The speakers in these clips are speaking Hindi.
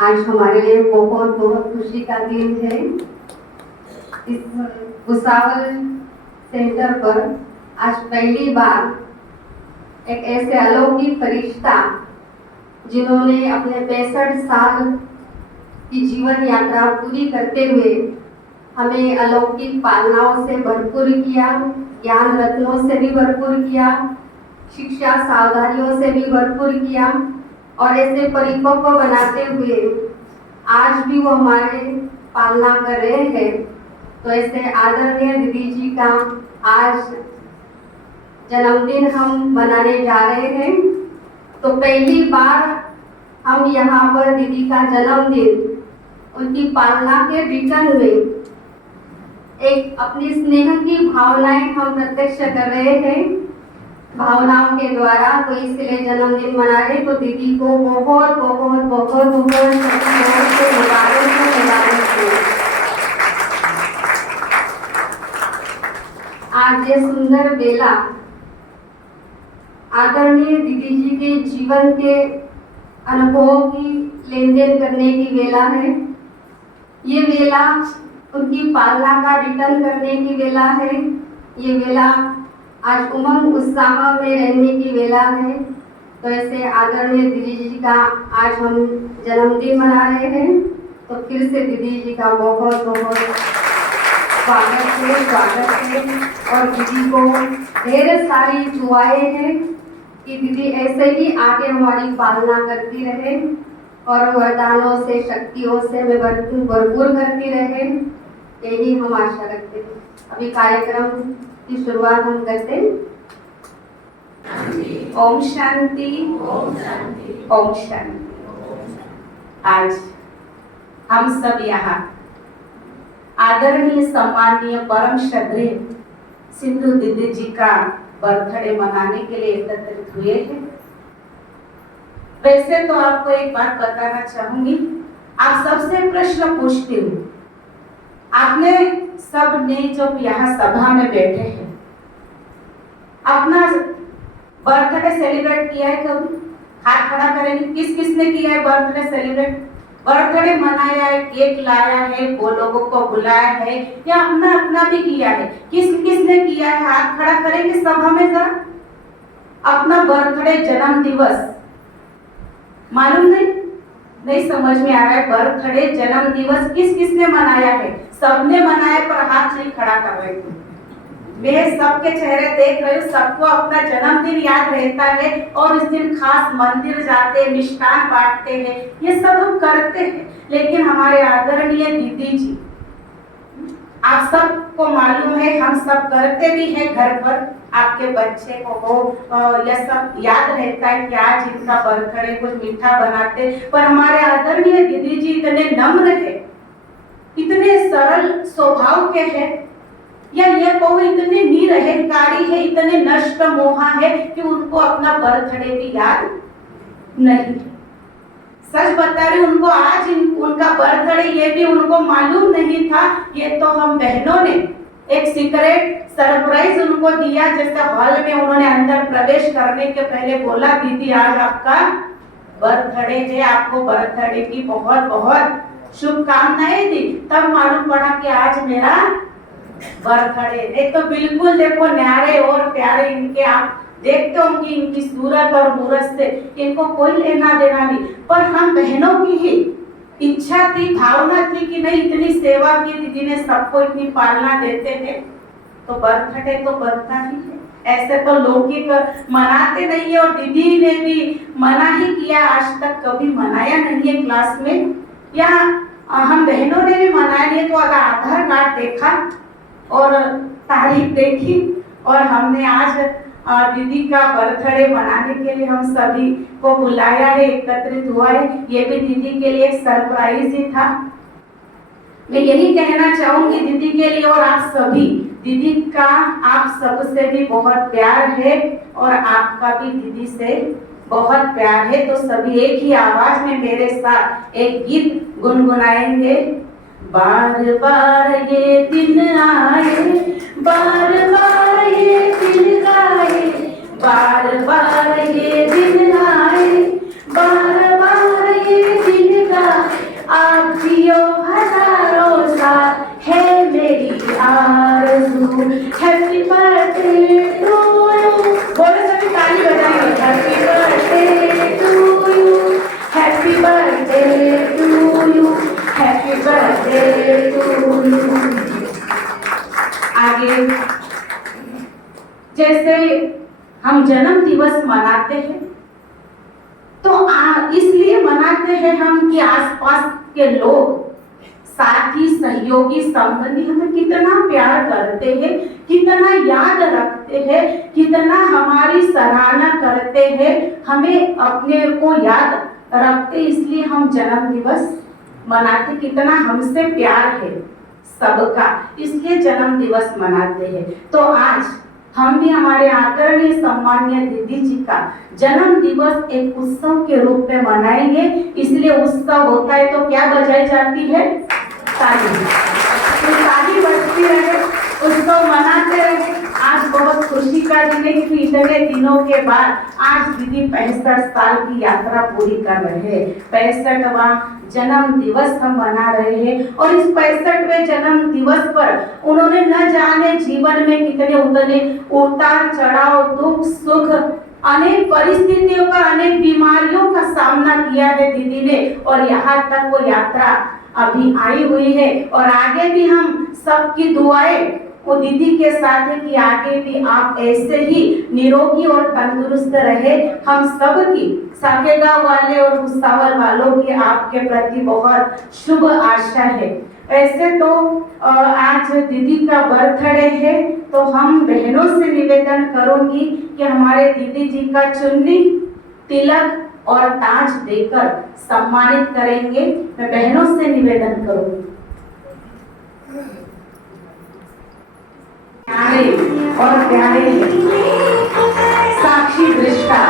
आज हमारे लिए बहुत बहुत खुशी का दिन है। इस भुसावल सेंटर पर आज पहली बार एक ऐसे अलौकिक फरिश्ता जिन्होंने अपने 65 साल की जीवन यात्रा पूरी करते हुए हमें अलौकिक पालनाओं से भरपूर किया, ज्ञान रत्नों से भी भरपूर किया, शिक्षा सावधानियों से भी भरपूर किया और ऐसे परिपक्व बनाते हुए आज भी वो हमारे पालना कर रहे हैं। तो ऐसे आदरणीय दीदी जी का आज जन्मदिन हम मनाने जा रहे हैं। तो पहली बार हम यहाँ पर दीदी का जन्मदिन उनकी पालना के रिटर्न में एक अपनी स्नेह की भावनाएं हम प्रत्यक्ष कर रहे हैं भावनाओं के द्वारा। तो इसलिए जन्मदिन मना रहे। तो दीदी को बहुत बहुत बहुत बहुत आज ये सुंदर बेला आदरणीय दीदी जी के जीवन के अनुभवों की लेन देन करने की वेला है। ये वेला उनकी पालना का रिटर्न करने की वेला है। ये वेला आज उमंग उत्साह में रहने की वेला है। तो ऐसे आदरणीय दीदी जी का आज हम जन्मदिन मना रहे हैं। तो फिर से दीदी जी का बहुत बहुत स्वागत है और दीदी को ढेर सारी दुआएं हैं कि दीदी ऐसे ही आगे हमारी पालना करती रहे और वरदानों से शक्तियों से वे भरपूर करती रहे। यही हम आशा रखते हैं। अभी कार्यक्रम की शुरुआत हम करते हैं। ओम शांति, ओम शांति, ओम शांति। आज हम सब यहाँ आदरणीय सम्मानीय परम श्रद्धेय सिंधु दीदी जी का बर्थडे मनाने के लिए एकत्रित हुए हैं। वैसे तो आपको एक बात बताना चाहूंगी, आप सबसे प्रश्न पूछती हूँ। आपने सब ने जो यहाँ सभा में बैठे हैं अपना बर्थडे सेलिब्रेट किया है कभी? हाथ खड़ा करेंगे। किस किस ने किया है बर्थडे सेलिब्रेट? बर्थडे मनाया है, केक लाया है, वो लोगों को बुलाया है या अपना अपना भी किया है? किस किस ने किया है? हाथ खड़ा करेंगे सभा में जरा। अपना बर्थडे जन्म दिवस मालूम नहीं समझ में आ रहा है। बर्थडे जन्म दिवस किस किस ने मनाया है? सबने मनाया पर हाथ नहीं खड़ा कर रहे थे। मैं सबके चेहरे देख रही हूँ, सबको अपना जन्मदिन याद रहता है और इस दिन खास मंदिर जाते, मिष्ठान बांटते हैं, ये सब हम करते हैं। लेकिन हमारे आदरणीय दीदी जी, आप सबको मालूम है, हम सब करते भी हैं घर पर। आपके बच्चे को हो यह सब याद रहता है कि आज इनका बर्थडे, कुछ मीठा बनाते। पर हमारे आदरणीय दीदी जी इतने नम्र है, इतने सरल स्वभाव के हैं, या ये कहो इतने निरहंकारी है, इतने नष्ट मोहा है कि उनको अपना बर्थडे भी याद नहीं। सच बता रही, उनको आज उनका बर्थडे ये भी उनको मालूम नहीं था। ये तो हम बहनों ने एक सीक्रेट सरप्राइज उनको दिया। जैसे हॉल में उन्होंने अंदर प्रवेश करने के पहले बोला, दीदी आज आपका बर्थडे है, आपको बर्थडे की बहुत बहुत शुभकामनाएं दी। तब मालूम पड़ा कि आज मेरा बर्थडे। एक तो बिल्कुल देखो न्यारे और प्यारे इनके, आप देखते हो कि इनकी सूरत और मूरत से इनको कोई लेना देना नहीं। पर हम बहनों की ही इच्छा थी, भावना थी कि नहीं, इतनी सेवा की दीदी ने, सबको इतनी पालना देते हैं तो बर्थडे तो बनता ही है। ऐसे तो लौकिक मनाते नहीं है और दीदी ने भी मना ही किया, आज तक कभी मनाया नहीं है क्लास में, या हम बहनों ने भी मनाया नहीं। तो अगर आधार कार्ड देखा और तारीख देखी और हमने आज दीदी का बर्थडे मनाने के लिए हम सभी को बुलाया है, एकत्रित हुआ है। ये भी दीदी के लिए एक सरप्राइज ही था। मैं यही कहना चाहूंगी दीदी के लिए, और आप सभी, दीदी का आप सबसे भी बहुत प्यार है और आपका भी दीदी से बहुत प्यार है। तो सभी एक ही आवाज में मेरे साथ एक गीत गुनगुनाएंगे। बार बार ये दिन आए, बार बार ये दिन आए, बार बार ये दिन आए, बार बार ये दिन का जैसे हम जन्म दिवस मनाते हैं तो इसलिए मनाते हैं हम कि आसपास के लोग, साथी, सहयोगी, संबंधी हमें कितना प्यार करते हैं, कितना याद रखते हैं, कितना हमारी सराहना करते हैं, हमें अपने को याद रखते, इसलिए हम जन्म दिवस मनाते, कितना हमसे प्यार है सबका, इसलिए जन्म दिवस मनाते हैं। तो आज हम भी हमारे आदरणीय सम्मानीय दीदी जी का जन्म दिवस एक उत्सव के रूप में मनाएंगे। इसलिए उत्सव होता है तो क्या बजाई जाती है? ताली। तो ताली बजती रहे, उत्सव मनाते रहे। आज बहुत खुशी का दिन है कि इतने दिनों के बाद आज दीदी 65 साल की यात्रा पूरी कर रहे हैं। 65वां जन्म दिवस हम मना रहे हैं और इस 65वें जन्म दिवस पर उन्होंने न जाने जीवन में कितने उतार चढ़ाव, दुख सुख, अनेक परिस्थितियों का, अनेक बीमारियों का सामना किया है दीदी ने, और यहाँ तक वो यात्रा अभी आई हुई है। और आगे भी हम सबकी दुआएं वो दीदी के साथ है कि आगे भी आप ऐसे ही निरोगी और तंदुरुस्त रहे। हम सब की साकेगांव वाले और भुसावल वालों की आपके प्रति बहुत शुभ आशा है। ऐसे तो आज दीदी का बर्थडे है, तो हम बहनों से निवेदन करूंगी कि हमारे दीदी जी का चुन्नी, तिलक और ताज देकर सम्मानित करेंगे। मैं बहनों से निवेदन करूंगी। प्यारे और प्यारे साक्षी दृष्टा,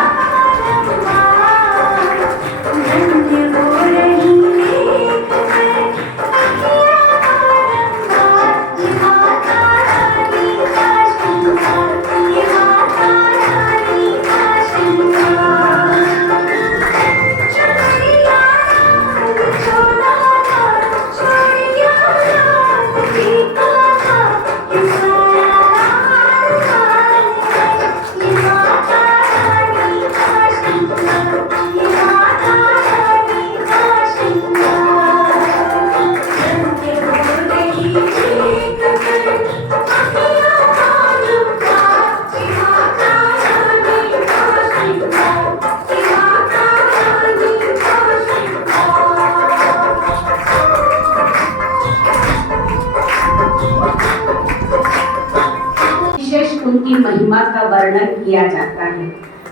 उनकी महिमा का वर्णन किया जाता है,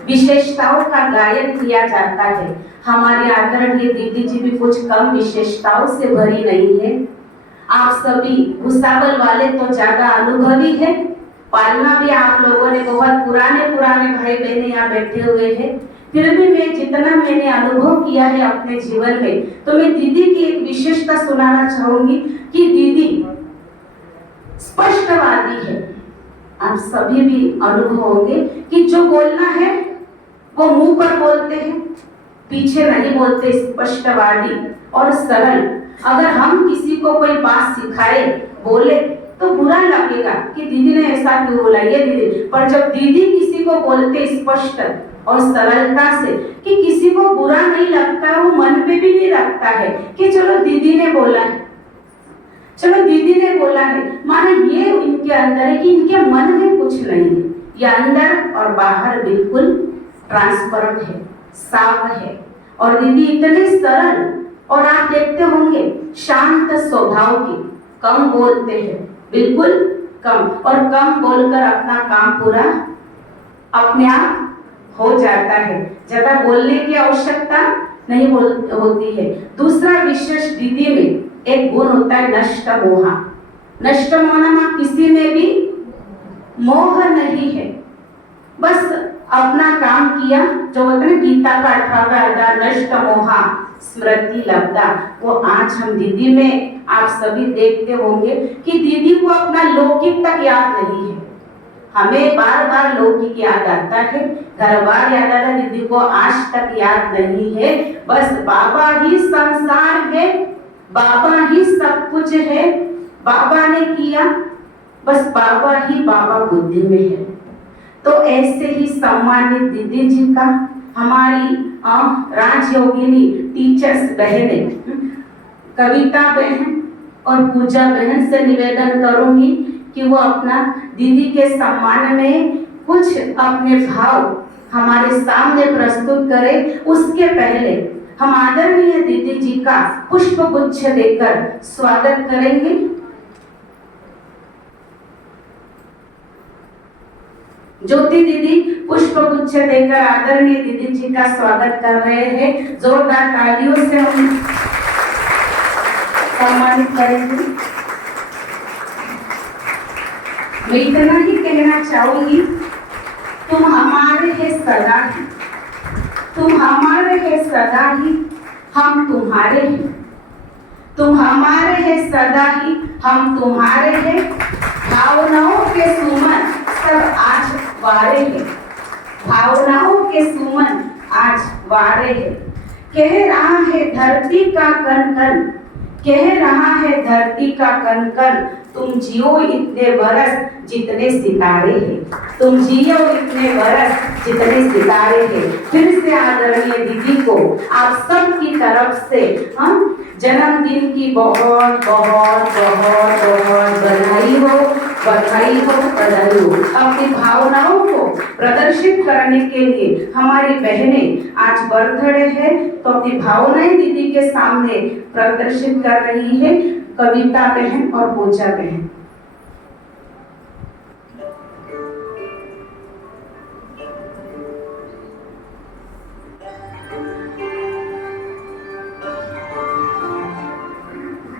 विशेषताओं का गायन किया जाता है। हमारे आदरणीय दीदी जी भी कुछ कम विशेषताओं से भरी नहीं है। आप सभी भुसावल वाले तो ज्यादा अनुभवी है, पालना भी आप लोगों ने बहुत पुराने भाई बहने यहाँ बैठे हुए हैं। फिर भी मैं जितना मैंने अनुभव किया है अपने जीवन में, तो मैं दीदी की एक विशेषता सुनाना चाहूंगी कि दीदी स्पष्टवादी है। आप सभी भी अनुभव होंगे कि जो बोलना है वो मुंह पर बोलते हैं, पीछे नहीं बोलते, स्पष्टवादी और सरल। अगर हम किसी को कोई बात सिखाए, बोले तो बुरा लगेगा कि दीदी ने ऐसा क्यों बोला, ये दीदी, पर जब दीदी किसी को बोलते स्पष्ट और सरलता से कि किसी को बुरा नहीं लगता, वो मन पे भी नहीं रखता है कि चलो दीदी ने बोला है, चलो दीदी ने बोला है, माने ये इनके अंदर है कि इनके मन में कुछ नहीं है, ये अंदर और बाहर बिल्कुल ट्रांसपेरेंट है, साफ है। और दीदी इतने सरल, और आप देखते होंगे शांत स्वभाव की, कम बोलते हैं, बिल्कुल कम, और कम बोलकर अपना काम पूरा अपने आप हो जाता है, ज्यादा बोलने की आवश्यकता नहीं होती है। दूसरा विशेष दीदी में एक गुण होता है नष्ट मोहा। नष्ट मोहा किसी में भी मोह नहीं है, बस अपना काम किया, जो होता है गीता का 18वां अध्याय नष्ट मोहा स्मृति लब्धा, वो आज हम दीदी में आप सभी देखते होंगे कि दीदी को अपना लौकिक तक याद नहीं है। हमें बार बार लौकिक याद आता है, घर बार याद आता है, दीदी को आज तक याद नहीं है। बस बाबा ही संसार है, बाबा ही सब कुछ है, बाबा ने किया, बस बाबा ही बाबा बुद्धि में है। तो ऐसे ही सम्मानित दीदी जी का हमारी राजयोगिनी टीचर्स बहने कविता बहन और पूजा बहन से निवेदन करूंगी कि वो अपना दीदी के सम्मान में कुछ अपने भाव हमारे सामने प्रस्तुत करें, उसके पहले हम आदरणीय दीदी जी का पुष्प गुच्छ देकर स्वागत करेंगे। ज्योति दीदी पुष्प गुच्छ देकर आदरणीय दीदी जी का स्वागत कर रहे हैं। जोरदार तालियों से हम सम्मानित करेंगे। मैं इतना ही कहना चाहूंगी, तुम हमारे हैं सदा ही, तुम हमारे हैं सदा ही, हम तुम्हारे हैं। तुम हमारे हैं सदा ही, हम तुम्हारे हैं। भावनाओं के सुमन सब आज वारे हैं, भावनाओं के सुमन आज वारे हैं। कह रहा है धरती का कण कण, कह रहा है धरती का कण कण, तुम जियो इतने बरस जितने सितारे हैं। तुम जियो इतने बरस जितने सितारे हैं। फिर से आदरणीय दीदी को आप सब की तरफ से हम जन्मदिन की बहुत बहुत बहुत बहुत बधाई हो, बधाई हो, बधाई हो। अपनी भावनाओं को प्रदर्शित करने के लिए हमारी बहनें आज बर्थडे है, तो अपनी भावनाएं दीदी के सामने प्रदर्शित कर रही है। कविता बहन और पूजा बहन।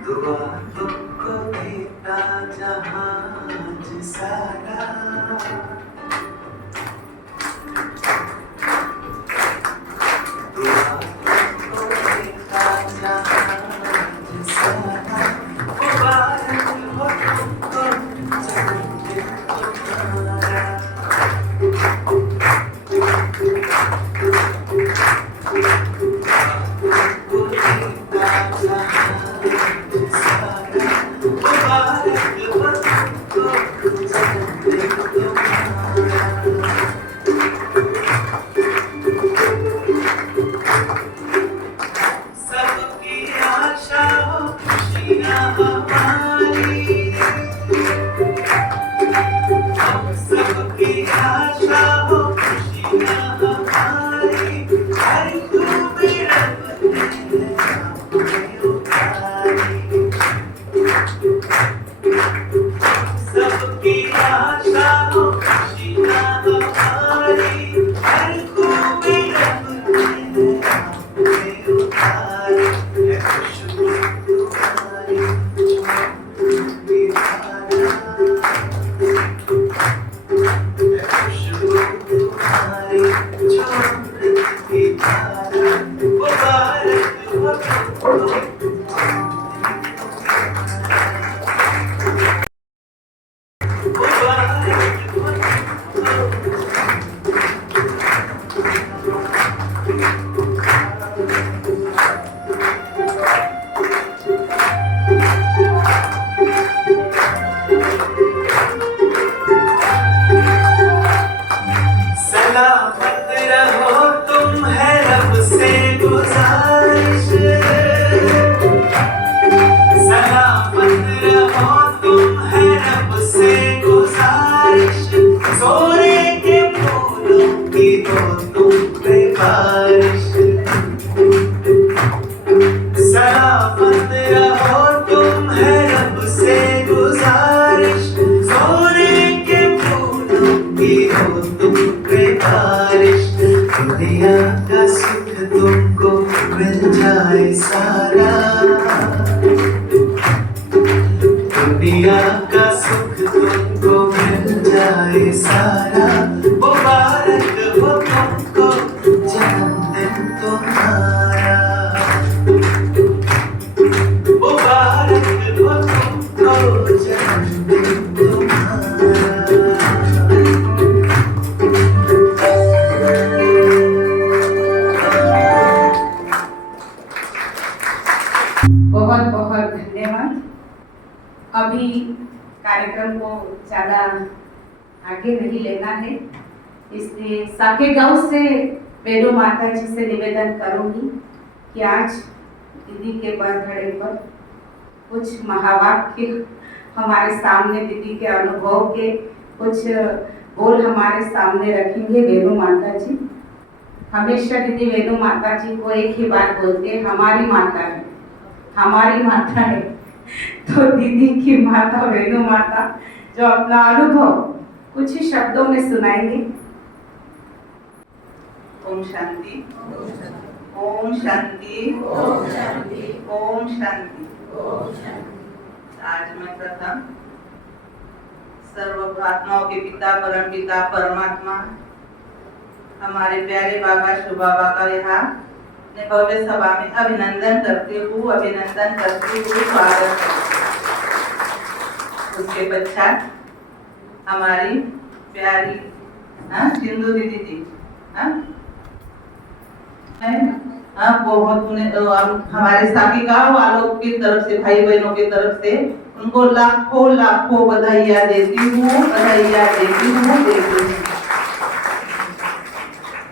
दुआ तुमको देता जहाज सारा, दुआ तुमको देता जहाज सारा, मुबारक हो तुमको जन्मदिन तुम्हारा। सलामत रहो तुम है रब से गुजारिश, सलामत रहो तुम है रब से गुजारिश। सोने के फूलों की दो तुम पे बारिश, सलामत रहो तुम है रब से गुजारिश। सोने के फूलों की दो तुम पे बारिश। दुनिया का सुख तुमको मिल जाए सारा, दुनिया का सुख तुमको मिल जाए सारा। मुबारक हो तुमको जन्मदिन तुम्हारा, मुबारक हो तुमको जन्मदिन तुम्हारा। बहुत बहुत धन्यवाद। अभी कार्यक्रम को ज़्यादा आगे नहीं लेना है, इसलिए साके गांव से बेडो माता जी से निवेदन करूंगी कि आज दीदी के बर्थडे पर कुछ महावाक्य हमारे सामने दीदी के अनुभव के कुछ बोल हमारे सामने रखेंगे वेणु माता जी। हमेशा दीदी वेणु माता जी को एक ही बात बोलते हैं, हमारी माता है, हमारी माता है। तो दीदी की माता वेणु माता जो अपना अनुभव कुछ ही शब्दों में सुनाएंगे। ओम शांति, ओम शांति, ओम शांति, ओम शांति। आज मैं प्रथम सर्व आत्माओं के पिता परम पिता परमात्मा हमारे प्यारे बाबा शिव बाबा का यहाँ भव्य सभा में अभिनंदन करते हुए स्वागत करती हूँ। उसके पश्चात हमारी प्यारी सिंधु दीदी जी बहुत उन्हें हमारे साथीगारों वालों की तरफ से, भाई बहनों की तरफ से उनको लाखों लाखों बधाइयाँ देती हूँ।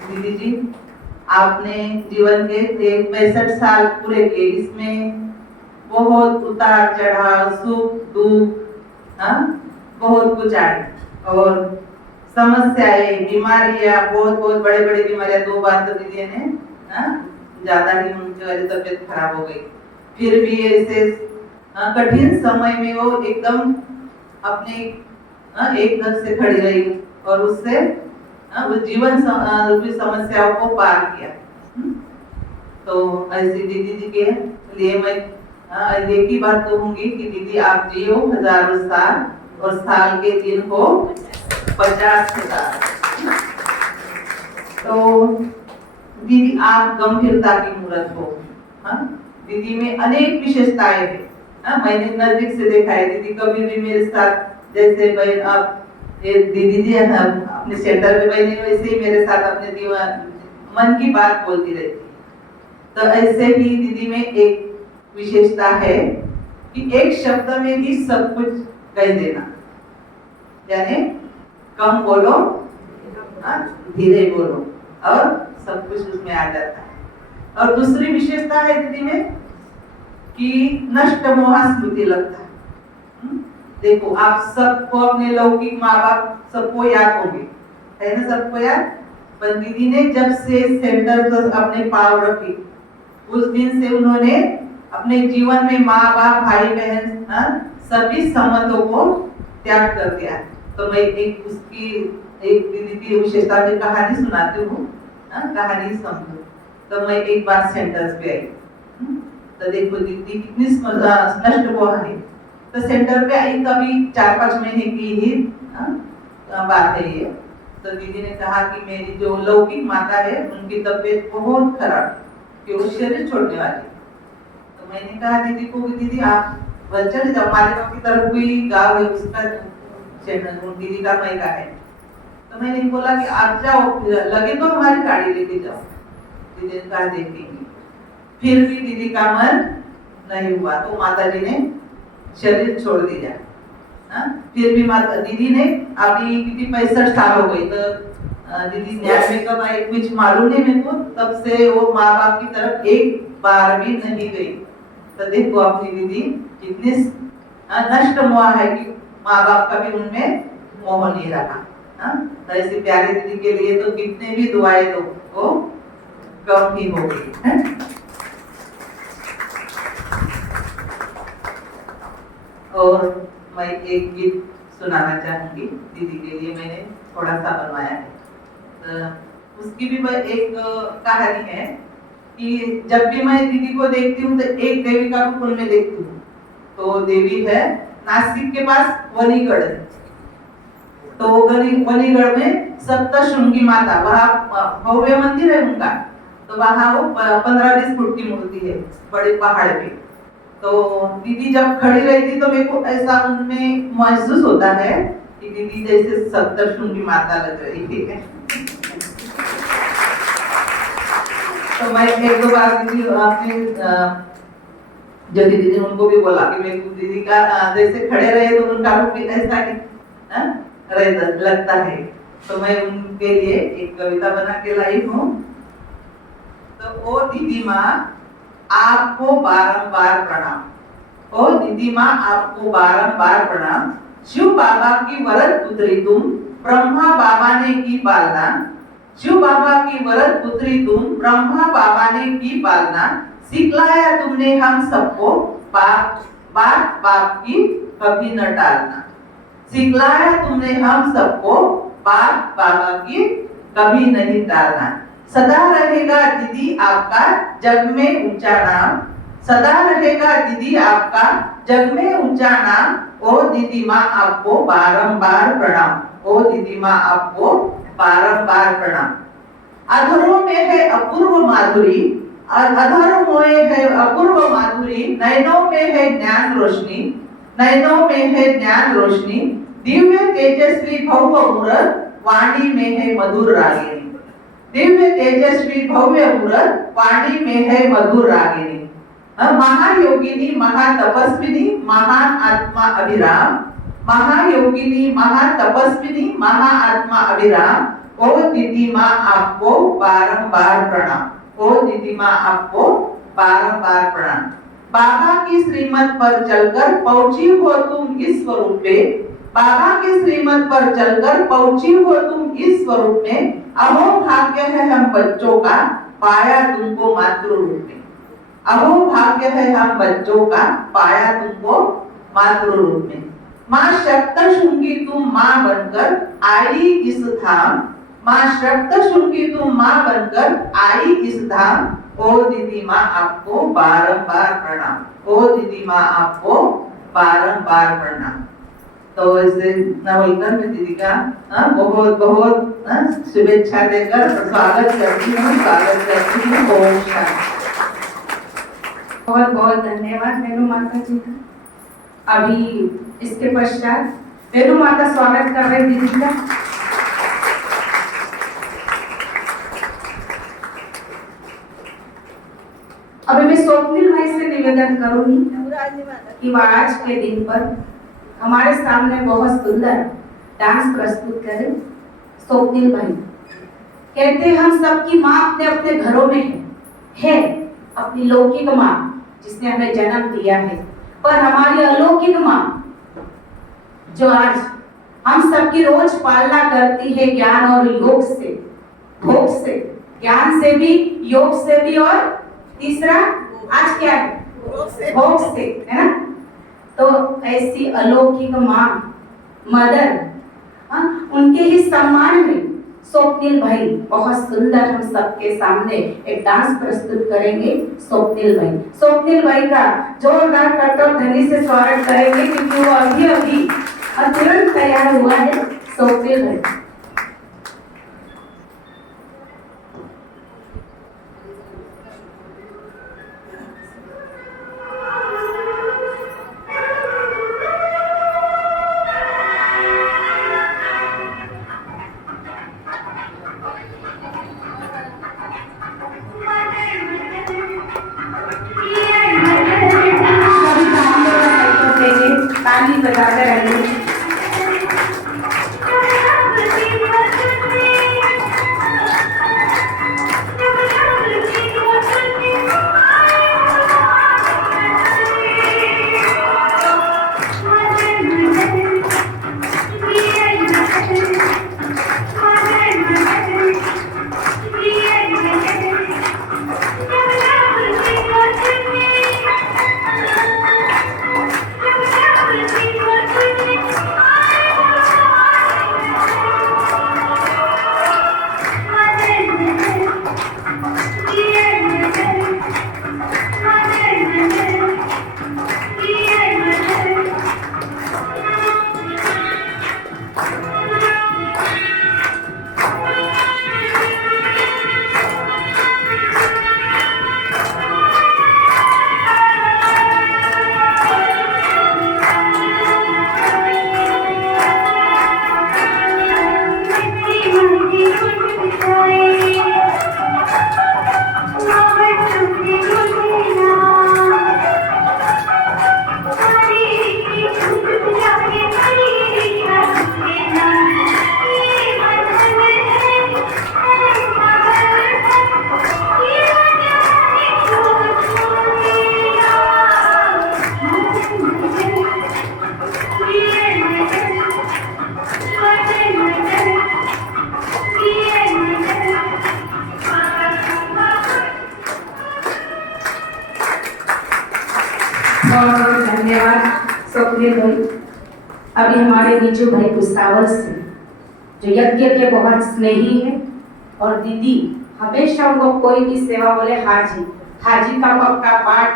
दीदी जी, आपने जीवन के 65 साल पूरे किए, इसमें बहुत उतार चढ़ाव, सुख दुख बहुत कुछ आए और समस्याएं, बीमारियां, बहुत बड़े बड़े बीमारियां। 2 बार तो दीदी ने ज्यादा ही उनकी तबीयत खराब हो गई, फिर भी ऐसे कठिन समय में वो एकदम अपने एक ढंग से खड़ी रही और उससे वो जीवन रूपी समस्याओं को पार किया। तो ऐसी दीदी जी के लिए मैं एक ही बात कहूंगी कि दीदी आप जियो हजारों साल और साल के दिन हो 50,000। तो दीदी आप गंभीरता की मूर्त हो। दीदी में अनेक विशेषताएं हैं। मैंने नजदीक से देखा है। दीदी कभी भी मेरे साथ, जैसे आप दीदी जी अपने सेंटर में बैठे वैसे ही मेरे साथ अपने मन की बात बोलती रहती। तो ऐसे ही दीदी में एक विशेषता है कि एक शब्द में ही सब कुछ कह देना, यानी कम बोलो धीरे बोलो और सब कुछ उसमें आ जाता है। और दूसरी विशेषता है दीदी में कि नष्ट मोह स्मृति लगता है। देखो आप सबको अपने लौकिक माँ बाप सबको याद होंगे, है ना, सबको याद। पर दीदी ने जब से सेंटर पर अपने पाँव रखी उस दिन से उन्होंने अपने जीवन में माँ बाप भाई बहन सभी संबंधों को त्याग कर दिया। तो मैं एक दीदी की विशेषता की कहानी सुनाती हूँ। कहानी समझो। तो मैं एक बार सेंटर पे आई, तो देखो दीदी कितनी नष्ट हुआ है। तो सेंटर पे आई कभी 4-5 महीने की ही बात है ये। तो दीदी ने कहा कि मेरी जो लौकिक माता है उनकी तबीयत बहुत खराब, कि वो शरीर छोड़ने वाली। तो मैंने कहा दीदी को कि दीदी आप चले जाओ, मालेगांव की तरफ कोई गाँव है उसका सेंटर दीदी का मैका है। तो मैंने बोला कि आप जाओ, लगे तो हमारी गाड़ी लेके जाओ। दीदी ने कहा देखेंगे। फिर भी दीदी का मन नहीं हुआ तो माता जी ने शरीर छोड़ दिया। फिर भी माता दीदी ने अभी कितनी 65 साल हो गई। तो दीदी न्याय में कब आई कुछ मालूम नहीं मेरे को, तब से वो माँ बाप की तरफ एक बार भी नहीं गई। तो देखो अपनी दीदी कितनी नष्ट मोह है कि माँ बाप का भी उनमें मोह नहीं रहा। तो ऐसी प्यारी दीदी के लिए तो कितने भी दुआएं दो वो कम ही हो गई। और मैं एक गीत सुनाना चाहूंगी दीदी के लिए, मैंने थोड़ा सा बनवाया है। उसकी भी एक कहानी है कि जब भी मैं दीदी को देखती हूँ तो एक देवी का रूप उनमें देखती हूँ। तो देवी है नासिक के पास वनीगढ़ है। तो वनीगढ़ में सप्तशृंगी माता, वहाँ भव्य मंदिर है उनका। तो वहाँ वो 15-20 फुट की मूर्ति है बड़े पहाड़ पे। तो दीदी जब खड़ी रहती तो मेरे को ऐसा उनमें महसूस होता है कि दीदी जैसे सप्तशृंगी माता लग रही है। तो मैं 1-2 बार दीदी आपने जो दीदी ने उनको भी बोला कि मेरे को दीदी का जैसे खड़े रहे तो उनका रूप भी ऐसा ही लगता है। तो मैं उनके लिए एक कविता बना के लाई हूँ। तो ओ दीदी माँ आपको बारंबार प्रणाम। ओ दीदी माँ आपको बारंबार प्रणाम। शिव बाबा की वरद पुत्री तुम, ब्रह्मा बाबा ने की पालना, शिव बाबा की वरद पुत्री तुम, ब्रह्मा बाबा ने की पालना, सिखलाया तुमने हम सबको, बाप बाप बाप की कभी न टालना। सिखलाया तुमने हम सबको, बाप बाबा की कभी नहीं टालना। सदा रहेगा दीदी आपका जग में ऊंचा नाम, सदा रहेगा दीदी आपका जग में ऊंचा नाम। ओ दीदी माँ आपको बारंबार प्रणाम, ओ दीदी माँ आपको बारंबार प्रणाम। अधरों में है अपूर्व माधुरी, अधरों में है अपूर्व माधुरी, नयनों में है ज्ञान रोशनी, नयनों में है ज्ञान रोशनी। दिव्य तेजस्वी भव्य मूरत, वाणी में है मधुर रागिनी, दिव्य तेजस्वी भव्य मूरत, वाणी में है मधुर रागिनी। महायोगिनी महातपस्विनी महान आत्मा अभिराम, महायोगिनी महातपस्विनी महाआत्मा अभिराम। ओ दीदी माँ आपको बारंबार प्रणाम, ओ दीदी माँ आपको बारंबार प्रणाम। बाबा की श्रीमत पर चलकर पहुंची हो तुम इस स्वरूप में, बाबा के श्रीमत पर चलकर पहुंची हो तुम इस स्वरूप में। अहो भाग्य है हम बच्चों का, पाया तुमको मातृ रूप में, अहो भाग्य है हम बच्चों का, पाया तुमको मातृ रूप में। माँ शक्त शुंगी तुम माँ बनकर आई इस धाम, माँ शक्त शुंगी तुम माँ बनकर आई इस धाम। ओ दीदी माँ आपको बारंबार प्रणाम, ओ दीदी माँ आपको बारंबार प्रणाम। तो इसे नवलकर में दीदी का बहुत बहुत शुभेच्छा देकर स्वागत करती हूँ, स्वागत करती हूँ। ओम शांति। बहुत बहुत धन्यवाद वेणु माता जी का। अभी इसके पश्चात वेणु माता स्वागत कर रहे दीदी का। अभी मैं स्वप्निल भाई से निवेदन करूंगी कि वह आज के दिन पर हमारे सामने बहुत सुंदर डांस प्रस्तुत करें। स्वप्निल भाई कहते हैं हम सबकी माँ अपने अपने घरों में है अपनी लौकिक माँ जिसने हमें जन्म दिया है, पर हमारी अलौकिक माँ जो आज हम सबकी रोज पालना करती है ज्ञान और योग से, भोग से, ज्ञान से भी, योग से भी, और तीसरा आज क्या है, भोग से, है ना। तो ऐसी अलौकिक माँ मदर, उनके ही सम्मान में स्वप्निल भाई बहुत सुंदर हम सबके सामने एक डांस प्रस्तुत करेंगे। स्वप्निल भाई का जोरदार कटक ध्वनि से स्वागत करेंगे क्योंकि वो अभी अभी तुरंत तैयार हुआ है। स्वप्निल भाई ताली बजाते रहेंगे। Thank you. बहुत बहुत धन्यवाद स्वप्निल भाई। अभी हमारे नीचू भाई कुसावर से जो यज्ञ के बहुत स्नेही है और दीदी हमेशा उनको कोई भी सेवा बोले हाजी हाजी का पक्का पाठ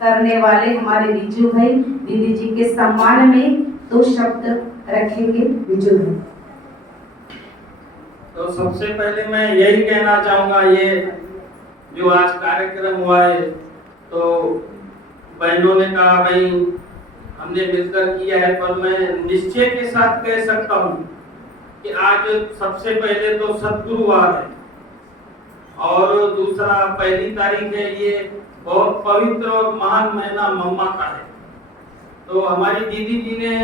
करने वाले हमारे नीचू भाई दीदी जी के सम्मान में 2 शब्द रखेंगे नीचू भाई। तो सबसे पहले मैं यही कहना चाहूँगा, ये जो आज कार्यक्रम हुआ है तो बहनों ने कहा भाई हमने मिलकर किया है, पर मैं निश्चय के साथ कह सकता हूँ कि आज सबसे पहले तो सद्गुरुवार है और दूसरा 1 तारीख है। ये बहुत पवित्र और महान महीना मम्मा का है। तो हमारी दीदी जी ने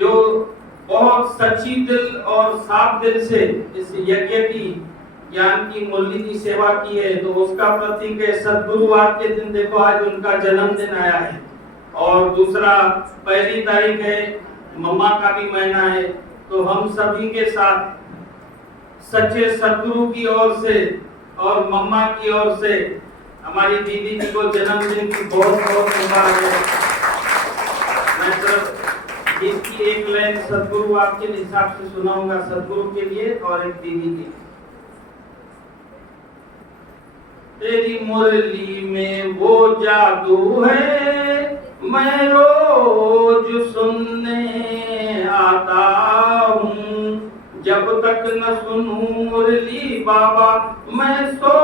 जो बहुत सच्ची दिल और साफ दिल से इस यज्ञ की ज्ञान की मूल्य की सेवा की है, तो उसका प्रतीक है सद्गुरुवार के दिन। देखो आज उनका जन्मदिन आया है और दूसरा 1 तारीख है, मम्मा का भी महीना है। तो हम सभी के साथ सच्चे सद्गुरु की ओर से और मम्मा की ओर से हमारी दीदी जी को जन्मदिन की बहुत बहुत मुबारक। मैं सिर्फ गीत की एक लाइन सद्गुरु आपके हिसाब से सुनाऊंगा, सद्गुरु के लिए और एक दीदी के लिए। तेरी मुरली में वो जादू है मैं रोज सुनने आता हूँ, जब तक न सुनूं मुरली बाबा मैं सो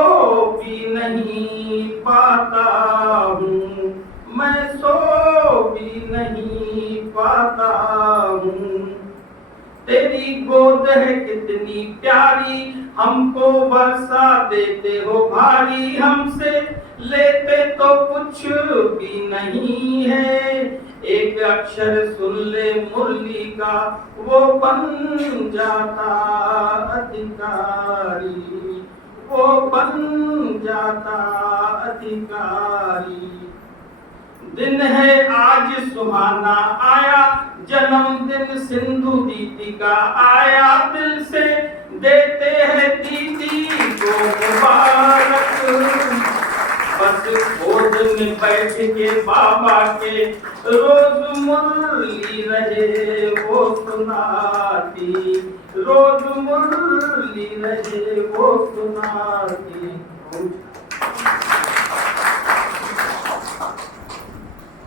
भी नहीं पाता हूँ, मैं सो भी नहीं पाता हूँ। तेरी गोद है कितनी प्यारी, हमको बरसा देते हो भारी, हमसे लेते तो कुछ भी नहीं है। एक अक्षर सुन ले मुरली का वो बन जाता अधिकारी, वो बन जाता अधिकारी। दिन है आज सुहाना आया, जन्मदिन सिंधु दीदी का आया, दिल से देते हैं दीदी को मुबारक। बस गोद में बैठ के बाबा के रोज मुरली रहे वो सुनाती, रोज मुरली रहे वो सुनाती।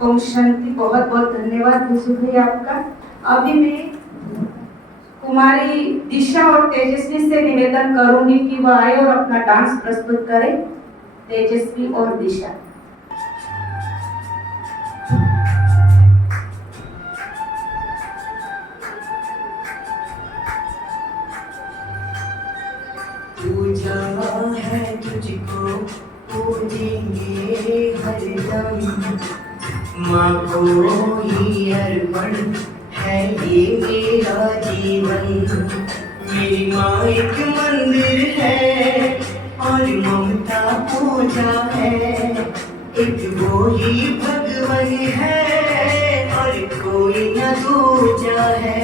ओम शांति। बहुत बहुत धन्यवाद विशु भाई आपका। अभी मैं कुमारी दिशा और तेजस्वी से निवेदन करूंगी कि वह आए और अपना डांस प्रस्तुत करें। तेजस्वी और दिशा। पूजा है तुझको पूजेंगे हरदम, माँ को ही अर्पण है ये मेरा जीवन। मेरी माँ एक मंदिर है और ममता पूजा है, एक वो ही भगवान है और कोई न दूजा है।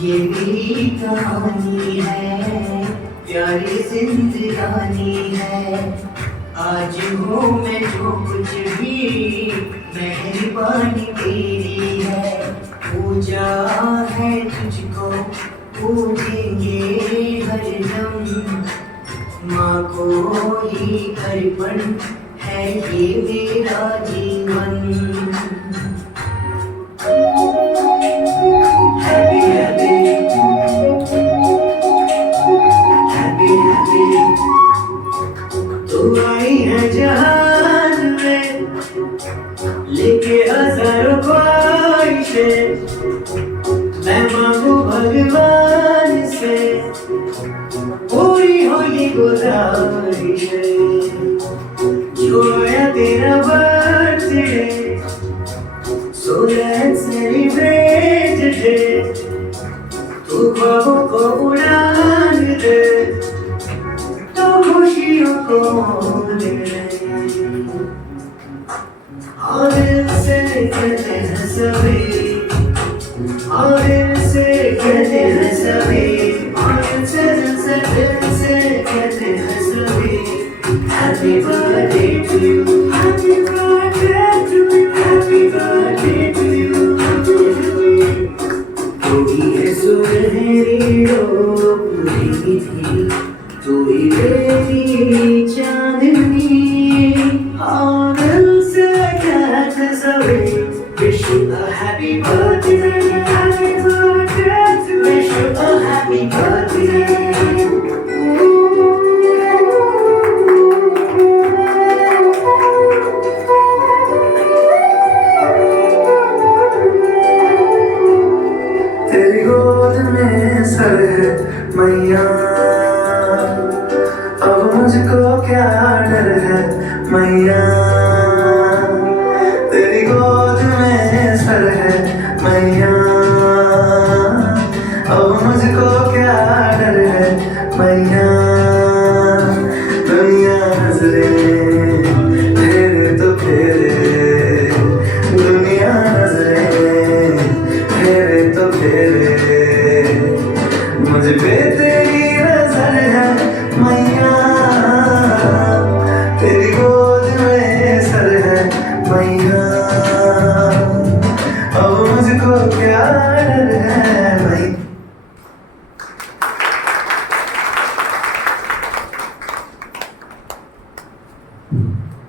ये मेरी कहानी है, प्यारी जिंदगानी है। आज हो मैं जो कुछ भी मेहरबानी तेरी है। पूजा है तुझको पूजेंगे हरदम, माँ को ही अर्पण है ये मेरा जीवन। हैप्पी हैप्पी हैप्पी हैप्पी तू आई है जहान में लेके हजारों ख्वाहिशें, मैं मांगू भगवान से पूरी हो ये गुजारिशें। जो आया तेरा birthday, so let's celebrate today। तू ख्वाबों को उड़ान दे तो खुशियों को दे। और से कहते हैं सभी, और से कहते हैं सभी, और से कहते हैं सभी। Happy birthday to you, happy birthday you a happy birthday. Happy birthday to wish you a happy birthday. तेरी गोद में सर है मैया, अब मुझको क्या डर है मैया। तेरी गोद में सर है मैया, अब मुझको क्या डर है मैया। दुनिया नजरे फेरे तो फेरे, दुनिया नजरे फेरे तो फेरे, मुझ पे तेरी नजर है मैया। तेरी गोद में सर है मैया, अब मुझको क्या डर है मैया।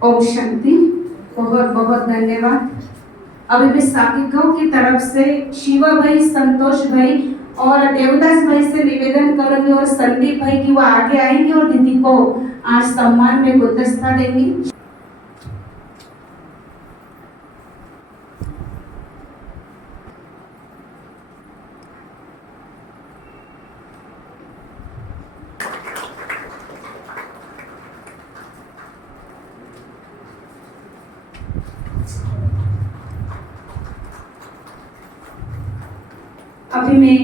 ओम शांति। बहुत बहुत धन्यवाद। अभी भी साकिकों की तरफ से शिवा भाई, संतोष भाई और देवदास भाई से निवेदन करूंगी और संदीप भाई की वो आगे आएंगे और दीदी को आज सम्मान में गुलदस्ता देंगी। अभी मैं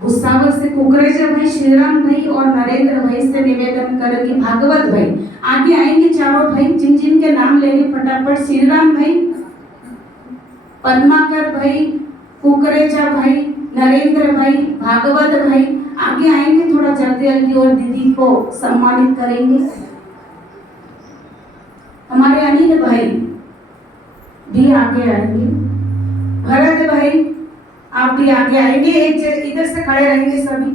भुसावल से कुकरेजा भाई, श्रीराम भाई और नरेंद्र भाई से निवेदन करूंगी। भागवत भाई आगे आएंगे, चारों भाई जिन जिन के नाम लेंगे फटाफट। श्रीराम भाई, पद्माकर भाई, कुकरेजा भाई, नरेंद्र भाई, भागवत भाई आगे आएंगे थोड़ा जल्दी जल्दी और दीदी को सम्मानित करेंगे। हमारे अनिल भाई भी आगे आएंगे। भरत भाई आप भी आगे आएंगे, एक इधर से खड़े रहेंगे सभी।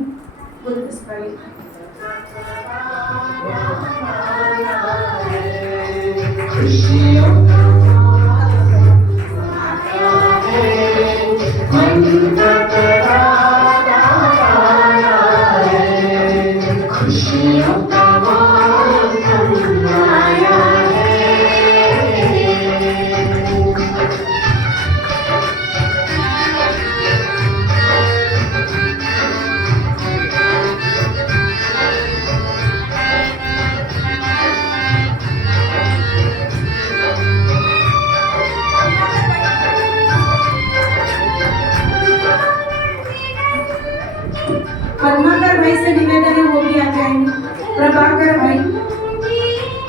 पद्माकर भाई से निवेदन है वो भी आगे आएंगे। प्रभाकर भाई,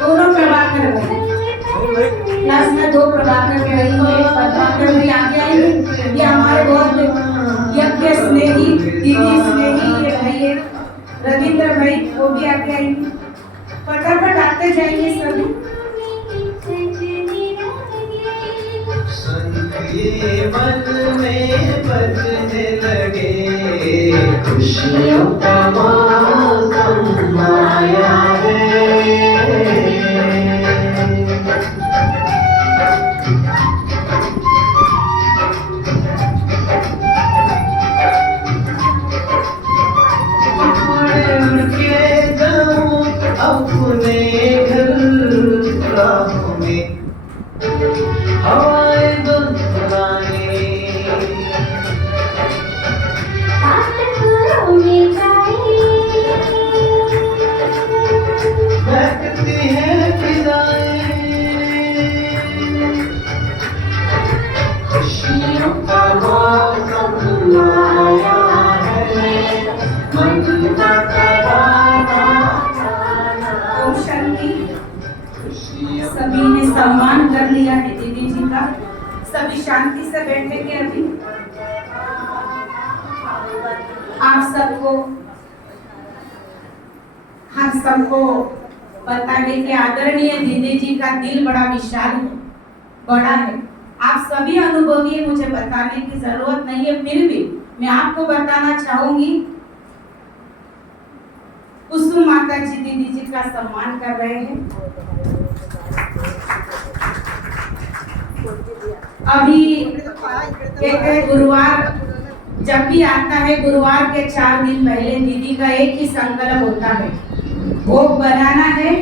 दोनों प्रभाकर भाई, क्लास में दो प्रभाकर भाई और एक पद्माकर भाई आगे आएंगे। ये हमारे बहुत यज्ञ स्नेही, दीदी स्नेही ये भाई है। रविंद्र भाई वो भी आगे आएंगे। फटाफट आते जाएंगे सभी। ये मन में बजने लगे, खुशियों का मौसम आया है। उड़ के जाऊं अपने घर, राहों में हवाएं गुनगुनाए, बहकती हैं फिजाएं, खुशियों का मौसम आया है, मन का तराना। ओम शांति। सभी ने सम्मान कर लिया है दीदी जी का। सभी शांति से बैठेंगे। अभी आप सबको बताने के आदरणीय दीदी जी का दिल बड़ा विशाल है, बड़ा है। आप सभी अनुभवी है, मुझे बताने की जरूरत नहीं है, फिर भी मैं आपको बताना चाहूंगी। कुसुम माता जी दीदी जी का सम्मान कर रहे हैं। अभी कहते हैं गुरुवार जब भी आता है, गुरुवार के 4 दिन पहले दीदी का एक ही संकल्प होता है, भोग बनाना है,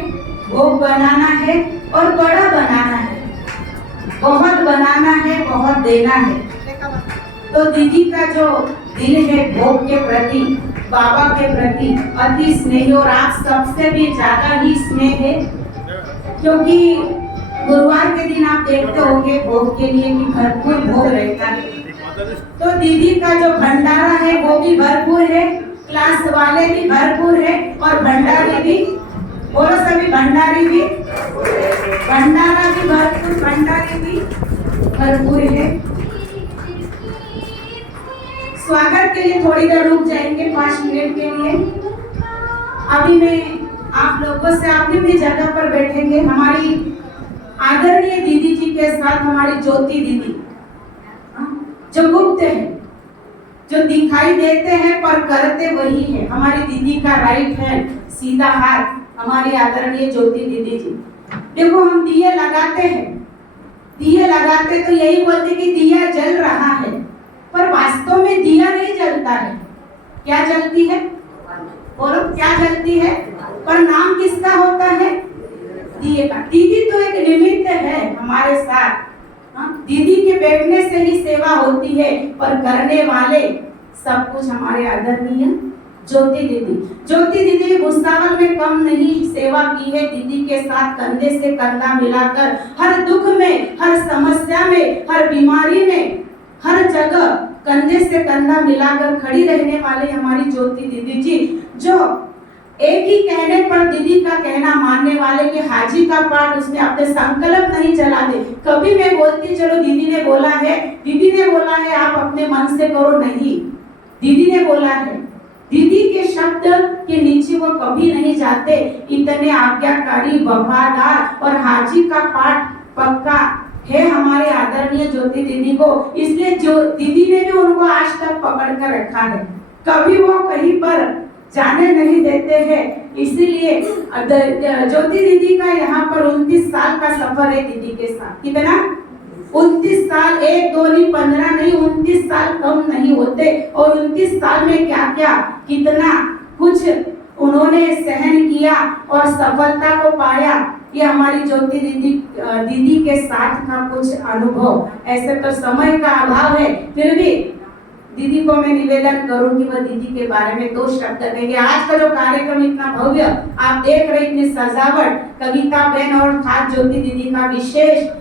भोग बनाना है और बड़ा बनाना है, बहुत बनाना है, बहुत देना है। तो दीदी का जो दिल है भोग के प्रति, बाबा के प्रति अति स्नेह, और आप सबसे भी ज्यादा ही स्नेह है, क्योंकि गुरुवार के दिन आप देखते होंगे भोग के लिए कि भरपूर भोग रहता है। तो दीदी का जो भंडारा है वो भी भरपूर है, क्लास वाले भी भरपूर है, और भंडारी भी, बोलो सभी, भंडारी भी, भंडारा भी भरपूर, भंडारी भी भरपूर है। स्वागत के लिए थोड़ी देर रुक जाएंगे, 5 मिनट के लिए। अभी मैं आप लोगों से अपनी जगह पर बैठेंगे। हमारी आदरणीय दीदी जी के साथ हमारी ज्योति दीदी, जो गुप्त है, जो दिखाई देते हैं पर करते वही है, हमारी दीदी का राइट हैंड, सीधा हाथ, हमारी आदरणीय ज्योति दीदी जी। देखो हम दिए लगाते हैं, दिए लगाते तो यही बोलते कि दिया जल रहा है, पर वास्तव में दिया नहीं जलता है। क्या जलती है? बोलो, क्या जलती है? पर नाम किसका होता है? दिए का। दीदी तो एक निमित्त है हमारे साथ। दीदी के बैठने से ही सेवा होती है, पर करने वाले सब कुछ हमारे आदरणीय ज्योति दीदी। ज्योति दीदी भुसावल में कम नहीं सेवा की है, दीदी के साथ कंधे से कंधा मिलाकर हर दुख में, हर समस्या में, हर बीमारी में, हर जगह कंधे से कंधा मिलाकर खड़ी रहने वाले हमारी ज्योति दीदी जी, जो एक ही कहने पर दीदी का कहना मानने वाले कि हाजी का पाठ उसने अपने संकल्प नहीं चलाते। कभी मैं बोलती चलो दीदी ने बोला है, दीदी ने बोला है आप अपने मन से करो, नहीं, दीदी ने बोला है। दीदी के शब्द के नीचे वो कभी नहीं जाते। इतने आज्ञाकारी, वफादार और हाजी का पाठ पक्का है हमारे आदरणीय ज्योति दीदी को, इसलिए जो दीदी ने भी उनको आज तक पकड़ कर रखा है, कभी वो कहीं पर जाने नहीं देते हैं। इसीलिए ज्योति दीदी का यहाँ पर 29 साल का सफर है दीदी के साथ। कितना? 29 साल, 1 2 नहीं, 15 नहीं, 29 साल कम नहीं होते। और 29 साल में क्या क्या कितना कुछ उन्होंने सहन किया और सफलता को पाया, ये हमारी ज्योति दीदी के साथ का कुछ अनुभव। ऐसे तो समय का अभाव है, फिर भी दीदी को मैं निवेदन करूंगी वह दीदी के बारे में 2 शब्द कहेंगे। आज का जो कार्यक्रम इतना भव्य आप देख रहे, इतनी सजावट, कविता बहन और खास ज्योति दीदी का विशेष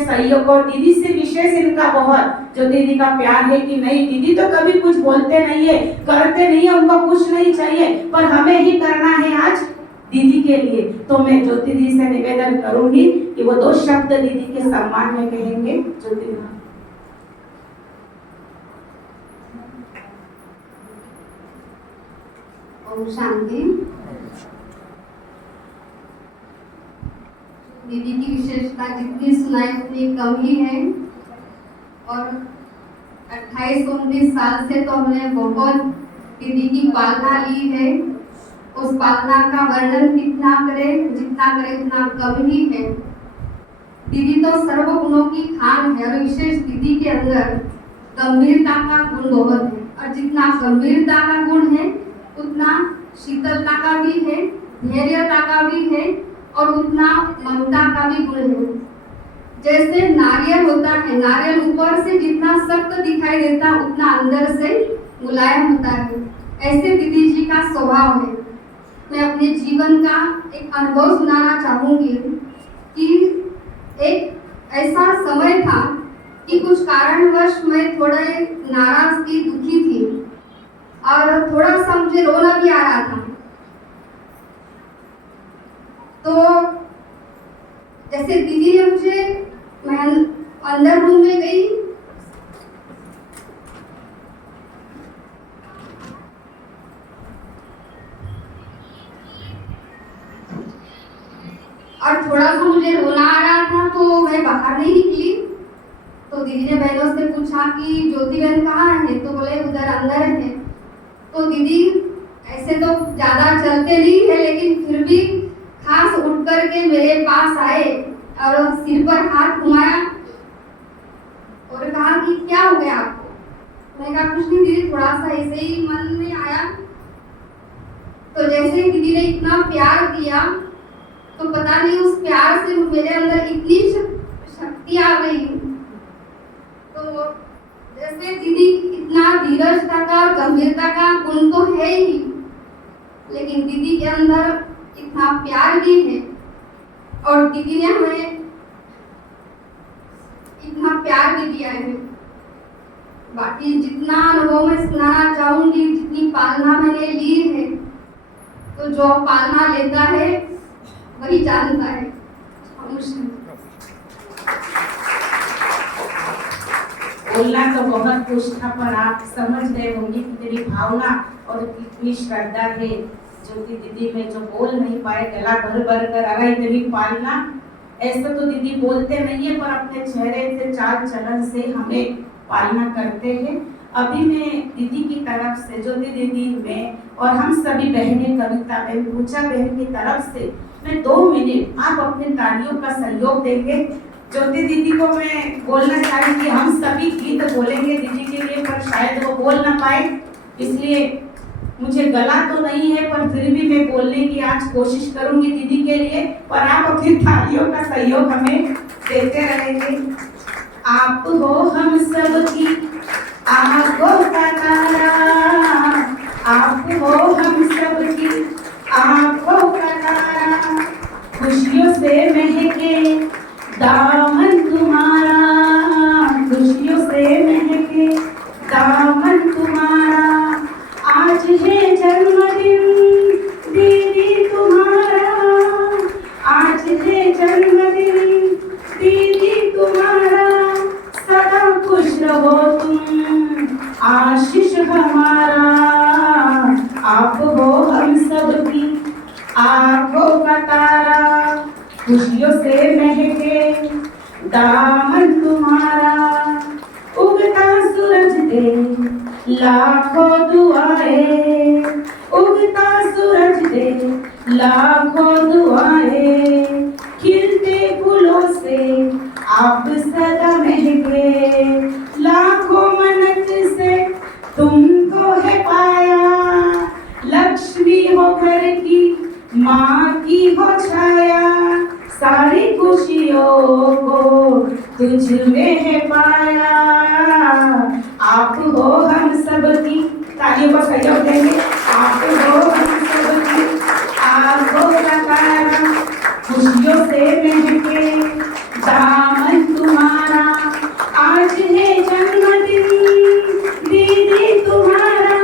सहयोग, और दीदी से विशेष इनका बहुत जो दीदी का प्यार है कि नहीं, दीदी तो कभी कुछ बोलते नहीं है, करते नहीं है, उनको कुछ नहीं चाहिए, पर हमें ही करना है आज दीदी के लिए। तो मैं ज्योति दीदी से निवेदन करूंगी कि वो 2 शब्द दीदी के सम्मान में कहेंगे। ज्योति दीदी। ओम शांति। दीदी की विशेषता जितनी सुनाई उतनी कम ही है, और 28-29 साल से तो हमने बहुत दीदी की पालना ली है। उस पालना का वर्णन कितना करें, जितना करें उतना कम ही है। दीदी तो सर्वगुणों की खान है, और विशेष दीदी के अंदर गंभीरता का गुण बहुत है, और जितना गंभीरता का गुण है उतना शीतलता का भी है, धैर्यता का भी है, और उतना ममता का भी गुण है। जैसे नारियल होता है, नारियल ऊपर से जितना सख्त दिखाई देता उतना अंदर से मुलायम होता है, ऐसे दीदी जी का स्वभाव है। मैं अपने जीवन का एक अनुभव सुनाना चाहूंगी कि एक ऐसा समय था कि कुछ कारणवश मैं थोड़ा नाराज थी, दुखी थी, और थोड़ा सा मुझे रोना भी आ रहा था। तो जैसे दीदी ने मुझे, मैं अंदर रूम में गई, और थोड़ा सा मुझे रोना आ रहा था, तो मैं बाहर नहीं निकली। तो दीदी ने बहनों से पूछा कि ज्योति बहन कहाँ है, तो बोले उधर अंदर है। तो दीदी ऐसे तो ज्यादा चलते नहीं है, लेकिन फिर भी खास उठ करके मेरे पास आए और सिर पर हाथ घुमाया और कहा कि क्या हमने कहा कुछ नहीं दीदी, थोड़ा सा ऐसे ही मन में आया। तो जैसे ही दीदी ने इतना प्यार दिया, तो पता नहीं उस प्यार से मेरे अंदर इतनी शक्ति आ गई। तो जैसे दीदी इतना धीरजता का और गंभीरता का गुण तो है ही, लेकिन दीदी के अंदर इतना प्यार भी है, और दीदी ने हमें इतना प्यार भी दिया है। बाकी जितना अनुभव मैं सुनाना चाहूंगी, जितनी पालना मैंने ली है, तो जो पालना लेता है वही जानता है। बोलना तो बहुत कुछ था, पर आप समझ गए होंगे कि तेरी भावना और कितनी श्रद्धा है ज्योति दीदी में, जो बोल नहीं पाए, गला भर भर कर अरे तेरी पालना। ऐसा तो दीदी बोलते नहीं है, पर अपने चेहरे से, चाल चलन से हमें पालना करते हैं। अभी मैं दीदी की तरफ से, ज्योति दीदी में और हम सभी बहनें, कविता बहन, पूजा बहन की तरफ से मैं 2 मिनट आप अपने तालियों का सहयोग देंगे। ज्योति दीदी को मैं बोलना चाहूंगी, हम सभी गीत बोलेंगे दीदी के लिए, पर शायद वो बोल ना पाए, इसलिए मुझे गला तो नहीं है, पर फिर भी मैं बोलने की आज कोशिश करूंगी दीदी के लिए, पर आप अपनी तालियों का सहयोग हमें देते रहेंगे। आप हो हम सबकी आंखों का तारा, आप हो हम सबकी आंखों का तारा, खुशियों से महके दामन तुम्हारा, खुशियों से महके दामन तुम्हारा, आज है जन्मदिन दीदी तुम्हारा, आज है जन्मदिन दीदी तुम्हारा, सदा खुश रहो तुम आशीष हमारा, आप हो हम सबकी आंखों का तारा, खुशियों से महके दामन तुम्हारा, उगता सूरज दे लाखों दुआएं, उगता सूरज दे लाखों दुआएं, खिलते फूलों से आप सदा महके, लाखों मन्नत से तुमको है पाया, लक्ष्मी हो घर की, माँ की हो छाया, सारी खुशियों को तुझ में है पाया, आप हो हम सबकी, तालियों का सहयोग देंगे, आप हो हम सबकी आंखों का तारा, खुशियों से महके दामन तुम्हारा, आज है जन्मदिन दीदी तुम्हारा,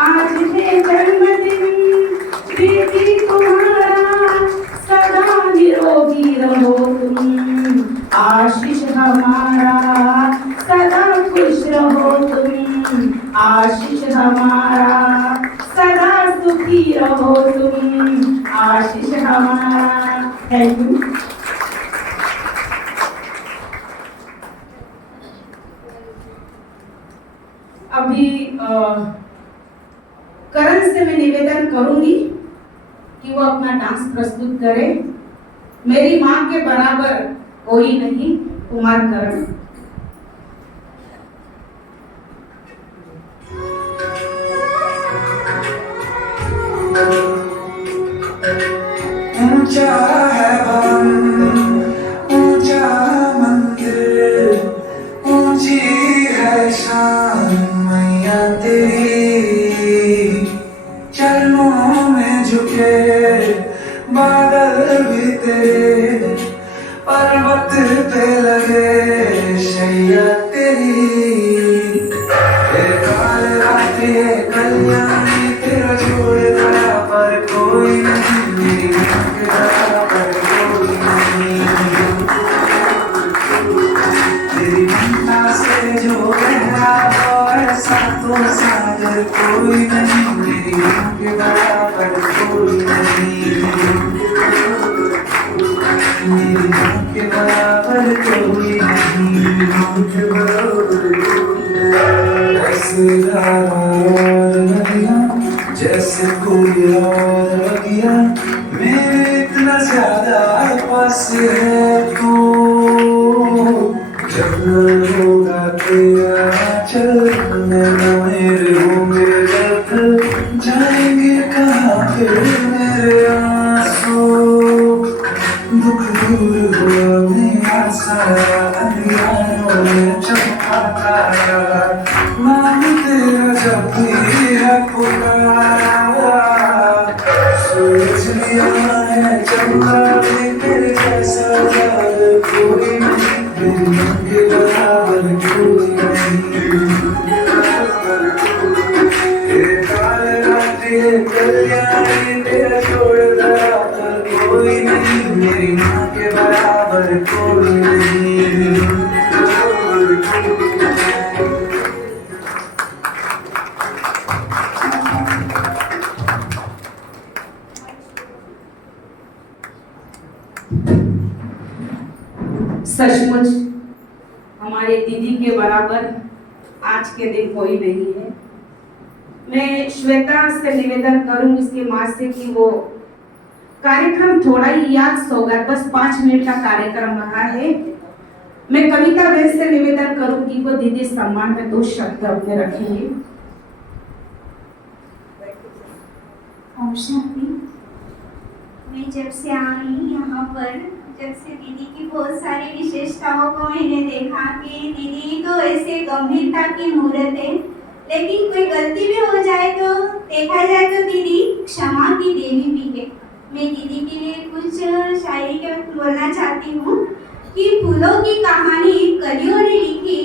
आज है जन्मदिन दीदी तुम्हारा, सदा निरोगी रहो तुम आशीष हमारा, सदा खुश रहो तुम आशीष हमारा, सदा सुखी रहो तुम आशीष हमारा। Thank you. अभी करण से मैं निवेदन करूंगी कि वो अपना डांस प्रस्तुत करे। मेरी माँ के बराबर कोई नहीं, कुमार करण। ऊंचा है वन, ऊंचा मंदिर, ऊंची है शान मैया तेरी, चरणों में झुके बादल भी तेरे, पर्वत पे लगे शैया तेरी, तेरे काले रात्रि कल्याणी, तेरा छोड़ दया पर कोई नहीं, मेरी आँख दया पर कोई नहीं, तेरी ममता से जो गहरा हो ऐसा तो सागर कोई नहीं, मेरी आँख दया पर कोई नहीं, मेरी आँख बराबर कोई नहीं, ऐसे धारा और नदियाँ जैसे कोई और बगिया, मेरे इतना ज्यादा पास है तू, जब न होगा तेरा चल सारा अंधियारों में चमका तारा नाम तेरा जब भी है पुकारा सोच लिया है चमका भी तेरे जैसा याद कोई नहीं मेरी मन के बराबर कोई नहीं ये काले राती कल्याणी तेरा छोड़ बराबर कोई नहीं मेरी माँ के बराबर कोई नहीं सचमुच हमारे दीदी के बराबर आज के दिन कोई नहीं है। मैं श्वेता से निवेदन करूं इसकी माँ से कि वो कार्यक्रम थोड़ा ही याद सोगा, बस 5 मिनट का कार्यक्रम रहा है। मैं कविता बहन से निवेदन करूंगी वो दीदी सम्मान में 2 शब्द अपने रखेंगे। ओम शांति। मैं जब से आई यहाँ पर, जब से दीदी की बहुत सारी विशेषताओं को मैंने देखा कि दीदी तो ऐसे गंभीरता की मूर्त है, लेकिन कोई गलती भी हो जाए तो देखा जाए तो दीदी क्षमा की देवी भी है। मैं दीदी के लिए कुछ शायरी के बोलना चाहती हूँ कि फूलों की कहानी कलियों ने लिखी,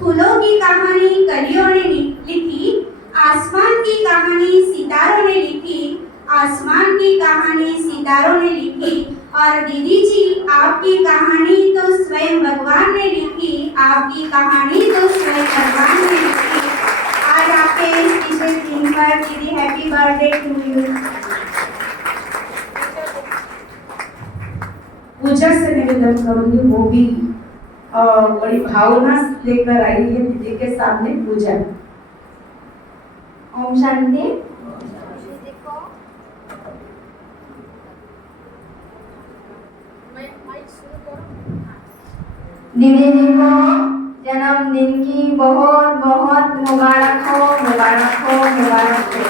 फूलों की कहानी कलियों ने लिखी, आसमान की कहानी सितारों ने लिखी, आसमान की कहानी सितारों ने लिखी, और दीदी जी आपकी कहानी तो स्वयं भगवान ने लिखी, आपकी कहानी तो स्वयं भगवान ने लिखी। आज आपके इस विशेष दिन पर दीदी हैप्पी बर्थडे टू यू। पूजा से निवेदन करूंगी, वो भी बड़ी भावना लेकर आई है दीदी के सामने पूजा। ओम शांति। दीदी जी को जन्मदिन की बहुत बहुत मुबारक हो, मुबारक हो, मुबारक हो।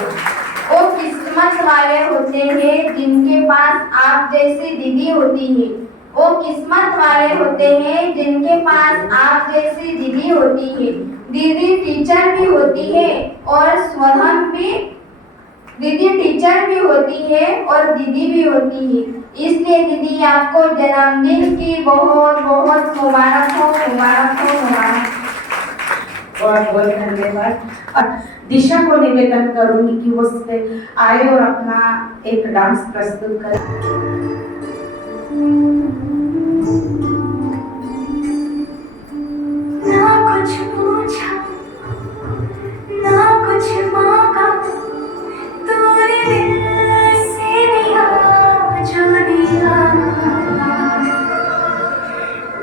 वो किस्मत वाले होते हैं जिनके पास आप जैसी दीदी होती है। वो किस्मत वाले होते हैं जिनके पास आप जैसी दीदी होती है। दीदी टीचर भी होती है और स्वधर्म भी, दीदी टीचर भी होती है और दीदी भी होती है। इसलिए दीदी आपको जन्मदिन की बहुत बहुत मुबारक हो, मुबारक हो, मुबारक। बहुत बहुत धन्यवाद। और दिशा को निवेदन करूंगी कि वो उससे आए और अपना एक डांस प्रस्तुत करे। ना कुछ पूछा, ना कुछ मांगा, तूने दिल से दिया जो दिया।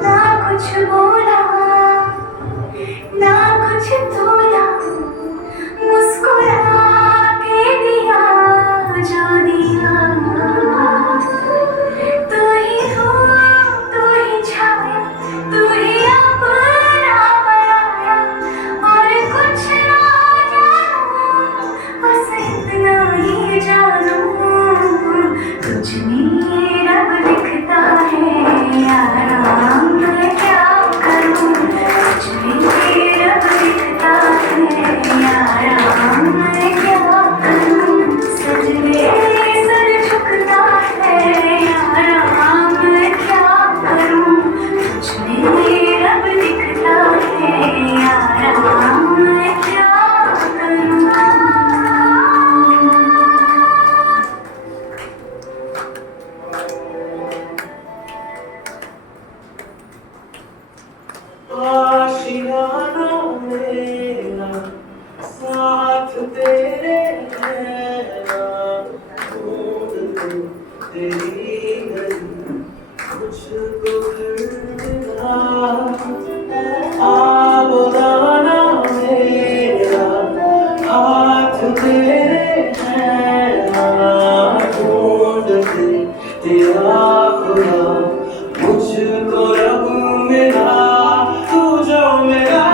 ना कुछ बोला, ना कुछ तोला, मुस्कुरा के दिया जो दिया। तू ही धूप, तू ही छाया, तू ही अपना पराया, और कुछ ना जानूं, बस इतना ही जानूं, तुझ में रब दिखता है यारा, मैं क्या करूं। तुझ में रब दिखता है यारा, मैं क्या करूं। सजदे सर झुकता है यारा, मैं क्या करूं। तुझ में रब दिखता है यारा, मैं क्या करूं। आशियाना मेरा साथ तेरे है ना, ढूंढ लूं तेरी गली मुझको फिर मिला। आबदाना मेरा हाथ तेरे है ना, ढूंढ ले तेरा खुदा मुझको रब मिला। तू जो मेरा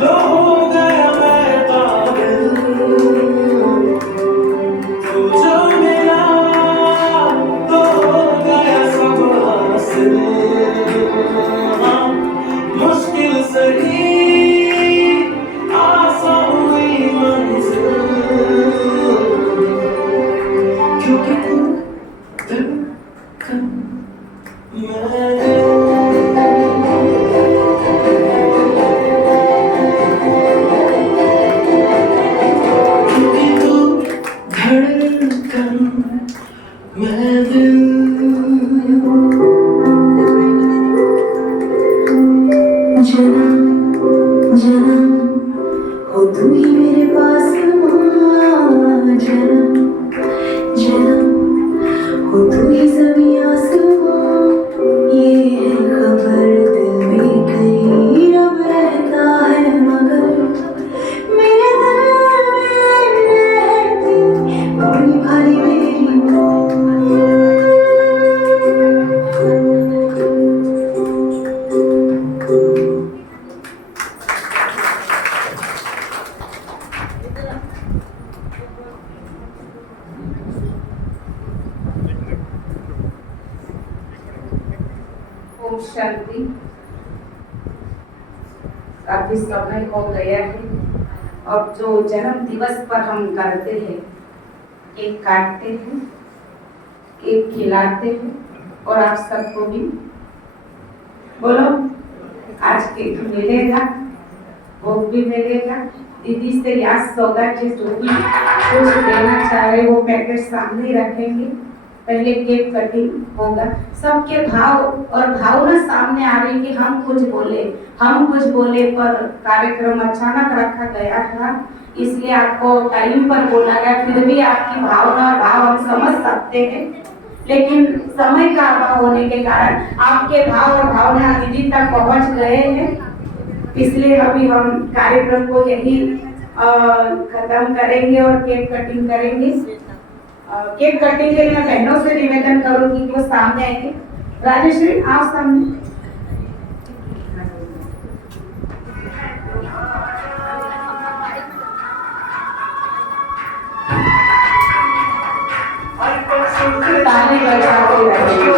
लो हो गया मैं पागल, ओम शांति। काफी समय हो गया है। अब जो जन्म दिवस पर हम करते हैं, केक काटते हैं, केक खिलाते हैं और आप सबको भी बोलो आज केक मिलेगा, भोग भी मिलेगा। दीदी से याद सौगात जो भी कुछ देना चाह रहे वो पैकेट सामने रखेंगे। पहले केक कटिंग होगा। सबके भाव और भावना सामने आ रही कि हम कुछ बोले पर कार्यक्रम अचानक रखा गया था, इसलिए आपको टाइम पर बोला गया। फिर भी आपकी भावना और भाव हम समझ सकते हैं, लेकिन समय का अभाव होने के कारण आपके भाव और भावना दीदी तक पहुंच गए हैं। इसलिए अभी हम कार्यक्रम को यही खत्म करेंगे और केक कटिंग करेंगे। केक कटिंग के लिए मैं बहनों से निवेदन करूंगी कि वो सामने आएंगे। राजेश्वरी आप सामने। ताली बजाते रहिए।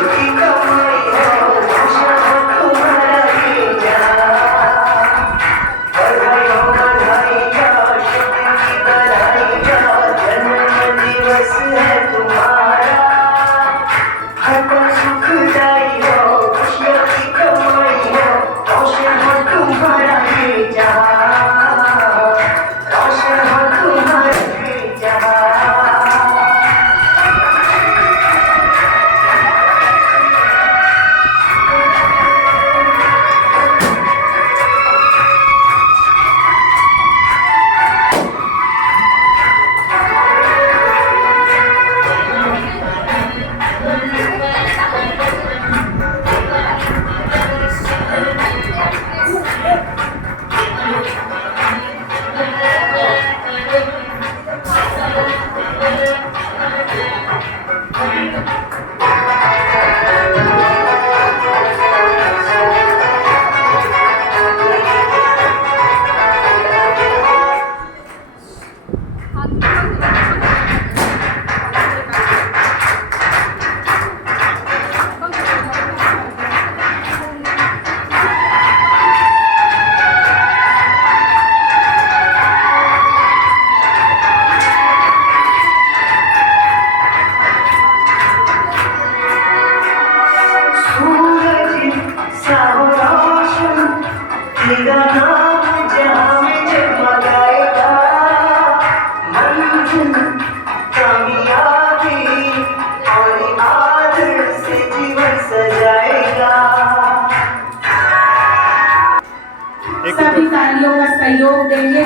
सभी तालियों का सहयोग देंगे।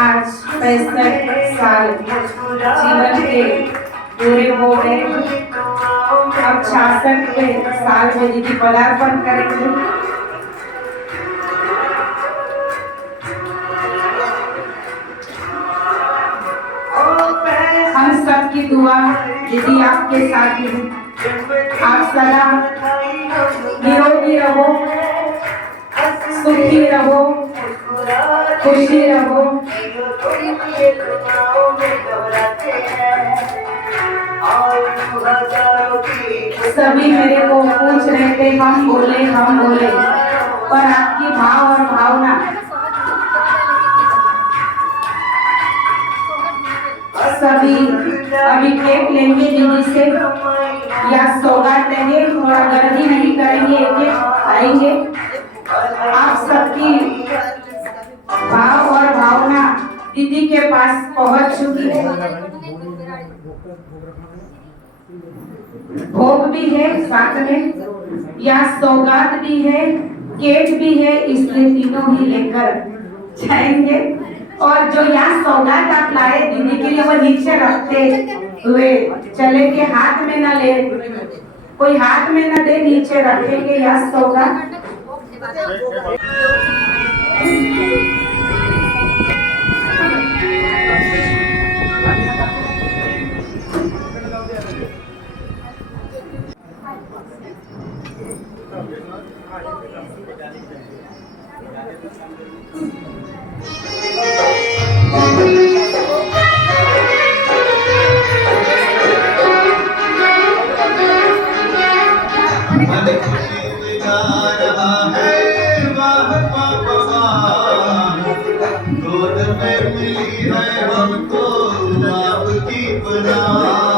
आज 65 साल जीवन के पूरे हो गए। अब 66वें साल में दीदी पदार्पण करेंगे। हम सबकी दुआ दीदी आपके साथ है। आप सदा निरोगी रहो, सुखी रहो, खुशी रहो। सभी मेरे को पूछ रहे थे हम बोले, पर आपकी भाव और भावना सभी अभी केक लेंगे दीदी से या सौगात लेंगे, थोड़ा गर्दी नहीं करेंगे, एक खाएंगे। आप सबकी भाव और भावना दीदी के पास पहुंच चुकी है। भोग भी है साथ में, या सौगात भी है, गेट भी है, इसलिए तीनों ही लेकर जाएंगे। और जो यहाँ सौगात आप लाए दीदी के लिए वो नीचे रखते हुए चले के हाथ में न ले, कोई हाथ में न दे, नीचे रखेंगे यह सौगात। मन खुशी से गा रहा है वाह वाह वाह, गोद में मिली है हमको आपकी पनाह।